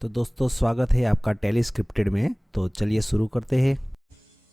तो दोस्तों स्वागत है आपका टेली स्क्रिप्टेड में। तो चलिए शुरू करते हैं।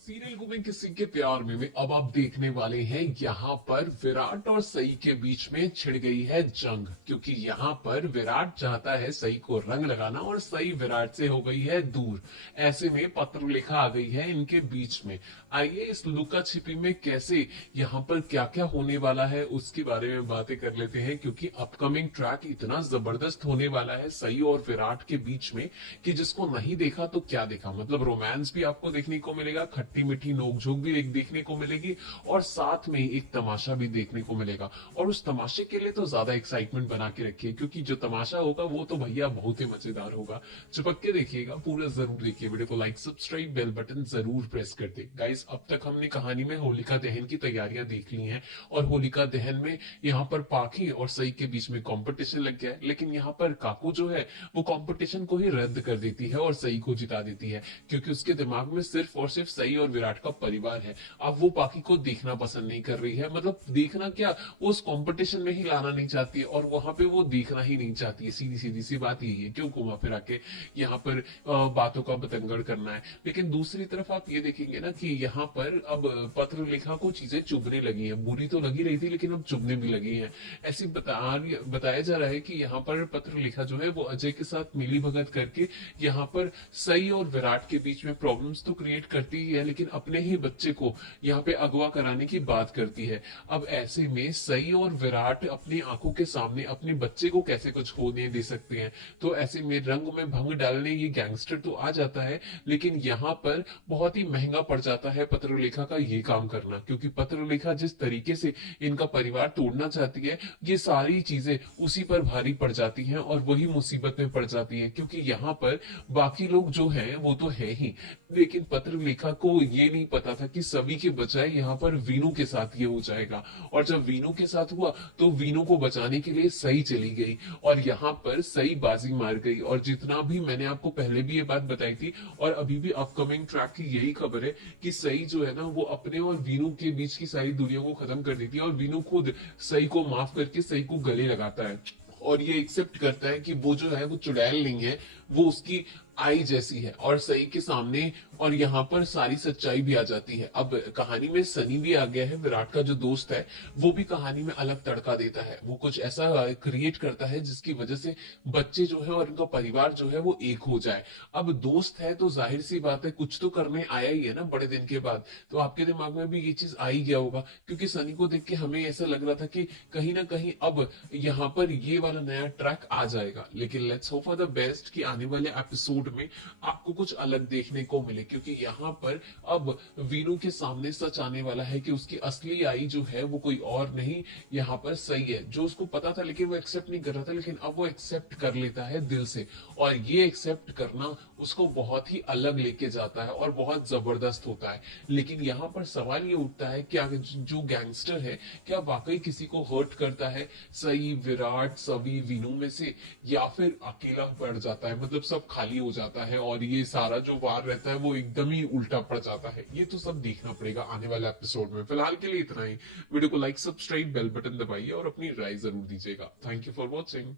सीरियल को मैं किसी के प्यार में अब आप देखने वाले हैं। यहाँ पर विराट और सई के बीच में छिड़ गई है जंग, क्योंकि यहाँ पर विराट चाहता है सई को रंग लगाना और सई विराट से हो गई है दूर। ऐसे में पत्र लेखा आ गई है इनके बीच में। आइए इस लुका छिपी में कैसे यहाँ पर क्या क्या होने वाला है उसके बारे में बातें कर लेते हैं, क्योंकि अपकमिंग ट्रैक इतना जबरदस्त होने वाला है सई और विराट के बीच में कि जिसको नहीं देखा तो क्या देखा। मतलब रोमांस भी आपको देखने को मिलेगा, खट्टी मीठी नोकझोंक भी एक देखने को मिलेगी और साथ में एक तमाशा भी देखने को मिलेगा। और उस तमाशे के लिए तो ज्यादा एक्साइटमेंट बना के रखिए, क्योंकि जो तमाशा होगा वो तो भैया बहुत ही मजेदार होगा। चिपक के देखिएगा, पूरा जरूर देखिए। वीडियो को लाइक सब्सक्राइब बेल बटन जरूर प्रेस कर दे। गाइस अब तक हमने कहानी में होलिका दहन की तैयारियां देख ली हैं और होलिका दहन में यहाँ पर पाखी और सई के बीच में कंपटीशन लग गया है, लेकिन यहाँ पर काकू जो है वो कंपटीशन को ही रद्द कर देती है और सई को जिता देती है, क्योंकि उसके दिमाग में सिर्फ और सिर्फ सई और विराट का परिवार है। अब वो पाखी को देखना पसंद नहीं कर रही है। मतलब देखना क्या, वो उस कंपटीशन में ही लाना नहीं चाहती है और वहां पे वो देखना ही नहीं चाहती है। सीधी सीधी सी बात यही है, क्यों घुमा फिरा के यहाँ पर बातों का बतंगड़ करना है। लेकिन दूसरी तरफ आप ये देखेंगे ना कि यहाँ पर अब पत्र लेखा को चीजें चुभने लगी है। बुरी तो लगी रही थी लेकिन अब चुभने भी लगी है। ऐसी बताया जा रहा है कि यहाँ पर पत्र लेखा जो है वो अजय के साथ मिली भगत करके यहाँ पर सई और विराट के बीच में प्रॉब्लम्स तो क्रिएट करती ही है, लेकिन अपने ही बच्चे को यहाँ पे अगवा कराने की बात करती है। अब ऐसे में सई और विराट अपनी आंखों के सामने अपने बच्चे को कैसे कुछ होने दे सकते हैं। तो ऐसे में रंग में भंग डालने ये गैंगस्टर तो आ जाता है, लेकिन यहाँ पर बहुत ही महंगा पड़ जाता है पत्रलेखा का ये काम करना, क्योंकि पत्रलेखा जिस तरीके से इनका परिवार तोड़ना चाहती है ये सारी चीजें उसी पर भारी पड़ जाती हैं और वही मुसीबत में पड़ जाती है। क्योंकि यहाँ पर बाकी लोग जो हैं वो तो है ही, लेकिन पत्रलेखा को ये नहीं पता था कि सभी के बजाय यहाँ पर वीनू के साथ ये हो जाएगा। और जब वीनू के साथ हुआ तो वीनू को बचाने के लिए सही चली गई और यहाँ पर सही बाजी मार गई। और जितना भी मैंने आपको पहले भी ये बात बताई थी और अभी भी अपकमिंग ट्रैक की यही खबर है कि सही जो है ना वो अपने और वीनू के बीच की सारी दुनिया को खत्म कर देती है और वीनू खुद सही को माफ करके सही को गले लगाता है और ये एक्सेप्ट करता है कि वो जो है वो चुड़ैल नहीं है, वो उसकी आई जैसी है और सही के सामने। और यहाँ पर सारी सच्चाई भी आ जाती है। अब कहानी में सनी भी आ गया है, विराट का जो दोस्त है वो भी कहानी में अलग तड़का देता है। वो कुछ ऐसा क्रिएट करता है जिसकी वजह से बच्चे जो है और उनका परिवार जो है वो एक हो जाए। अब दोस्त है तो जाहिर सी बात है कुछ तो करने आया ही है ना बड़े दिन के बाद। तो आपके दिमाग में भी ये चीज आ ही गया होगा, क्योंकि सनी को देख के हमें ऐसा लग रहा था कि कहीं ना कहीं अब यहाँ पर ये वाला नया ट्रैक आ जाएगा। लेकिन let's hope for the best कि आने वाले एपिसोड में आपको कुछ अलग देखने को मिले, क्योंकि यहाँ पर अब वीनू के सामने सच आने वाला है कि उसकी असली आई जो है वो कोई और नहीं, यहाँ पर सही है। जो उसको पता था लेकिन वो एक्सेप्ट नहीं कर रहा था, लेकिन अब वो एक्सेप्ट कर लेता है दिल से। और ये एक्सेप्ट करना उसको बहुत ही अलग लेके जाता है और बहुत जबरदस्त होता है। लेकिन यहाँ पर सवाल ये उठता है क्या जो गैंगस्टर है क्या वाकई किसी को हर्ट करता है, सई विराट सभी वीनू में से, या फिर अकेला पड़ जाता है। मतलब सब खाली हो जाता है और ये सारा जो वार रहता है वो एकदम ही उल्टा पड़ जाता है। ये तो सब देखना पड़ेगा आने वाले एपिसोड में। फिलहाल के लिए इतना ही। वीडियो को लाइक सब्सक्राइब बेल बटन दबाइए और अपनी राय जरूर दीजिएगा। Thank you for watching.